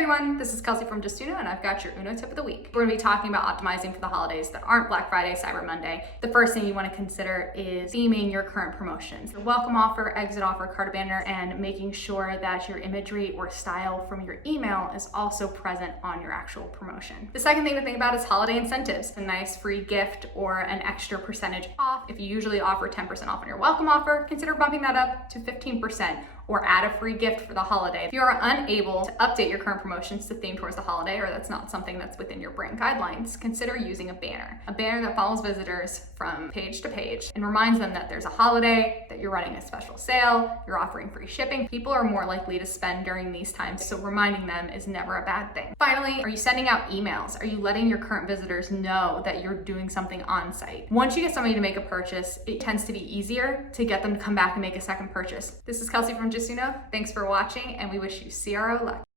everyone, this is Kelsey from Justuno, and I've got your Uno tip of the week. We're going to be talking about optimizing for the holidays that aren't Black Friday, Cyber Monday. The first thing you want to consider is theming your current promotions. The welcome offer, exit offer, card banner, and making sure that your imagery or style from your email is also present on your actual promotion. The second thing to think about is holiday incentives. A nice free gift or an extra percentage off. If you usually offer 10% off on your welcome offer, consider bumping that up to 15%. Or add a free gift for the holiday. If you are unable to update your current promotions to theme towards the holiday, or that's not something that's within your brand guidelines, consider using a banner. A banner that follows visitors from page to page and reminds them that there's a holiday, that you're running a special sale, you're offering free shipping. People are more likely to spend during these times, so reminding them is never a bad thing. Finally, are you sending out emails? Are you letting your current visitors know that you're doing something on site? Once you get somebody to make a purchase, it tends to be easier to get them to come back and make a second purchase. This is Kelsey from Justuno. Thanks for watching, and we wish you CRO luck.